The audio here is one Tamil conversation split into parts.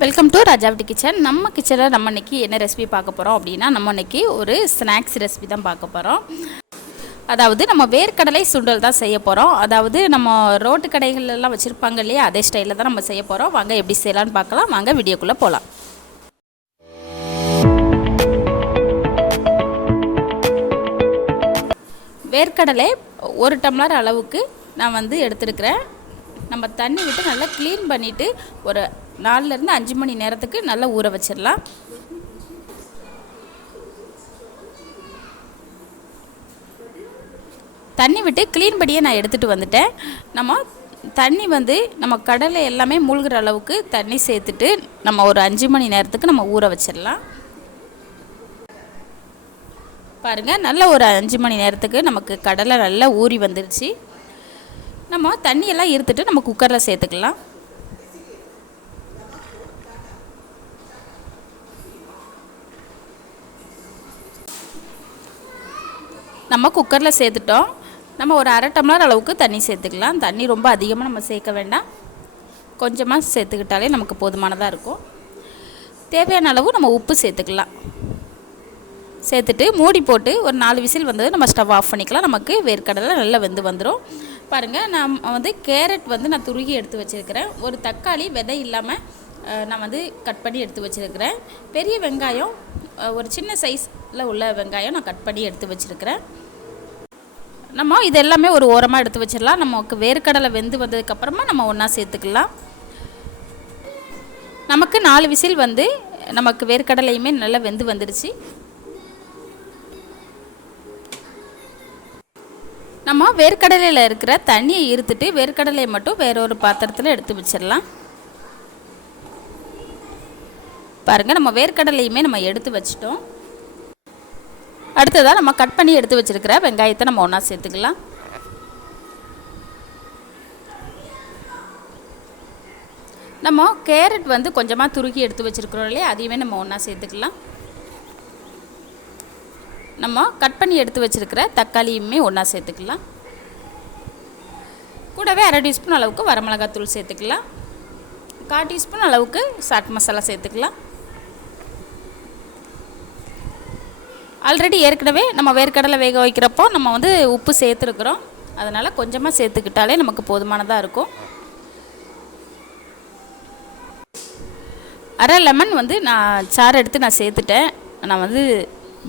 வெல்கம் டு ராஜாவட்டி கிச்சன் நம்ம கிச்சனில் நம்ம இன்றைக்கி என்ன ரெசிபி பார்க்க போகிறோம் அப்படின்னா நம்ம இன்றைக்கி ஒரு ஸ்நாக்ஸ் ரெசிபி தான் பார்க்க போகிறோம் அதாவது நம்ம வேர்க்கடலை சுண்டல் தான் செய்ய போகிறோம் அதாவது நம்ம ரோட்டு கடைகளெல்லாம் வச்சுருப்பாங்க இல்லையா அதே ஸ்டைலில் தான் நம்ம செய்ய போகிறோம் வாங்க எப்படி செய்யலாம்னு பார்க்கலாம். வாங்க வீடியோக்குள்ளே போகலாம் வேர்க்கடலை ஒரு டம்ளர் அளவுக்கு நான் வந்து எடுத்துருக்கிறேன். நம்ம தண்ணி விட்டு நல்லா க்ளீன் பண்ணிவிட்டு ஒரு நாலுலேருந்து அஞ்சு மணி நேரத்துக்கு நல்லா ஊற வச்சிடலாம். தண்ணி விட்டு க்ளீன் பண்ணியே நான் எடுத்துகிட்டு வந்துட்டேன். நம்ம தண்ணி வந்து நம்ம கடலை எல்லாமே மூழ்கிற அளவுக்கு தண்ணி சேர்த்துட்டு நம்ம ஒரு அஞ்சு மணி நேரத்துக்கு நம்ம ஊற வச்சிடலாம். பாருங்கள் நல்ல ஒரு அஞ்சு மணி நேரத்துக்கு நமக்கு கடலை நல்லா ஊறி வந்துருச்சு. நம்ம தண்ணியெல்லாம் இருத்துட்டு நம்ம குக்கரில் சேர்த்துக்கலாம். நம்ம குக்கரில் சேர்த்துட்டோம். நம்ம ஒரு அரை டம்ளர் அளவுக்கு தண்ணி சேர்த்துக்கலாம். தண்ணி ரொம்ப அதிகமாக நம்ம சேர்க்க வேண்டாம். கொஞ்சமாக சேர்த்துக்கிட்டாலே நமக்கு போதுமானதாக இருக்கும். தேவையான அளவு நம்ம உப்பு சேர்த்துக்கலாம். சேர்த்துட்டு மூடி போட்டு ஒரு நாலு விசில் வந்தது நம்ம ஸ்டவ் ஆஃப் பண்ணிக்கலாம். நமக்கு வேர்க்கடலை நல்லா வெந்து வந்துடும் பாருங்கள் நான் வந்து கேரட் வந்து நான் துருகி எடுத்து வச்சுருக்கிறேன். ஒரு தக்காளி விதை இல்லாமல் நான் வந்து கட் பண்ணி எடுத்து வச்சுருக்கிறேன். பெரிய வெங்காயம் ஒரு சின்ன சைஸில் உள்ள வெங்காயம் நான் கட் பண்ணி எடுத்து வச்சுருக்கிறேன். நம்ம இது எல்லாமே ஒரு ஓரமாக எடுத்து வச்சிடலாம். நமக்கு வேர்க்கடலை வெந்து வந்ததுக்கப்புறமா நம்ம ஒன்றா சேர்த்துக்கலாம். நமக்கு நாலு விசில் வந்து நமக்கு வேர்க்கடலையுமே நல்லா வெந்து வந்துடுச்சு நம்ம வேர்க்கடலையில் இருக்கிற தண்ணியை இருத்துட்டு வேர்க்கடலையை மட்டும் வேற ஒரு பாத்திரத்தில் எடுத்து வச்சிடலாம். பாருங்கள் நம்ம வேர்க்கடலையுமே நம்ம எடுத்து வச்சிட்டோம். அடுத்ததாக நம்ம கட் பண்ணி எடுத்து வச்சுருக்கிற வெங்காயத்தை நம்ம ஒன்றா சேர்த்துக்கலாம். நம்ம கேரட் வந்து கொஞ்சமாக துருக்கி எடுத்து வச்சுருக்கிறோம் இல்லையா? அதையுமே நம்ம ஒன்றா சேர்த்துக்கலாம். நம்ம கட் பண்ணி எடுத்து வச்சுருக்கிற தக்காளியுமே ஒன்றா சேர்த்துக்கலாம். கூடவே அரை டீஸ்பூன் அளவுக்கு வரமிளகாத்தூள் சேர்த்துக்கலாம். கால் டீஸ்பூன் அளவுக்கு சாட் மசாலா சேர்த்துக்கலாம். ஆல்ரெடி ஏற்கனவே நம்ம வேர்க்கடலை வேக வைக்கிறப்போ நம்ம வந்து உப்பு சேர்த்துருக்குறோம். அதனால் கொஞ்சமாக சேர்த்துக்கிட்டாலே நமக்கு போதுமானதாக இருக்கும். அரை லெமன் வந்து நான் சாறு எடுத்து நான் சேர்த்துட்டேன். நான் வந்து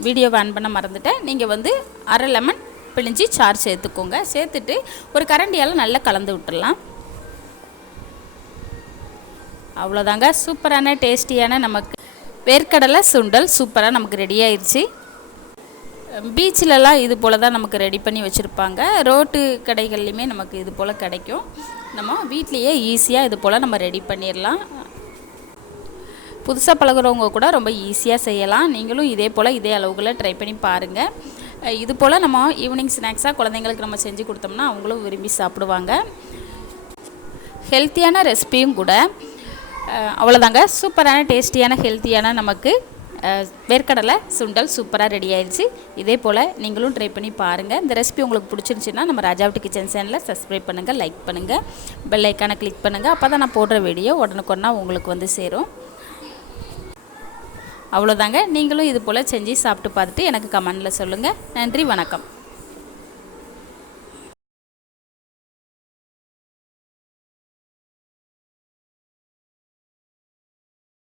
வீடியோவை ஆன் பண்ண மறந்துட்டேன். நீங்கள் வந்து அரை லெமன் பிழிஞ்சு சாறு சேர்த்துக்கோங்க. சேர்த்துட்டு ஒரு கரண்டியால் நல்லா கலந்து விட்டுடலாம் அவ்வளோதாங்க சூப்பரான டேஸ்டியான நமக்கு வேர்க்கடலை சுண்டல் சூப்பராக நமக்கு ரெடி ஆயிடுச்சு பீச்சிலலாம் இது போல் தான் நமக்கு ரெடி பண்ணி வச்சுருப்பாங்க. ரோட்டு கடைகள்லையுமே நமக்கு இது போல் கிடைக்கும். நம்ம வீட்லேயே ஈஸியாக இது போல் நம்ம ரெடி பண்ணிடலாம் புதுசாக பழகுறவங்க கூட ரொம்ப ஈஸியாக செய்யலாம். நீங்களும் இதே போல் இதே அளவுகளில் ட்ரை பண்ணி பாருங்கள் இது போல் நம்ம ஈவினிங் ஸ்நாக்ஸாக குழந்தைங்களுக்கு நம்ம செஞ்சு கொடுத்தோம்னா அவங்களும் விரும்பி சாப்பிடுவாங்க. ஹெல்த்தியான ரெசிபியும் கூட. அவ்வளோதாங்க சூப்பரான டேஸ்டியான ஹெல்த்தியான நமக்கு வேர்க்கடலை சுண்டல் சூப்பராக ரெடி ஆயிடுச்சு இதே போல் நீங்களும் ட்ரை பண்ணி பாருங்கள் இந்த ரெசிபி உங்களுக்கு பிடிச்சிருந்துச்சின்னா நம்ம ராஜாவட்டி கிச்சன் சேனலில் சப்ஸ்கிரைப் பண்ணுங்கள் லைக் பண்ணுங்கள் பெல் ஐக்கானை கிளிக் பண்ணுங்கள் அப்போ தான் நான் போடுற வீடியோ உடனுக்குன்னா உங்களுக்கு வந்து சேரும். அவ்வளோதாங்க நீங்களும் இது போல் செஞ்சு சாப்பிட்டு பார்த்துட்டு எனக்கு கமெண்டில் சொல்லுங்கள் நன்றி வணக்கம்.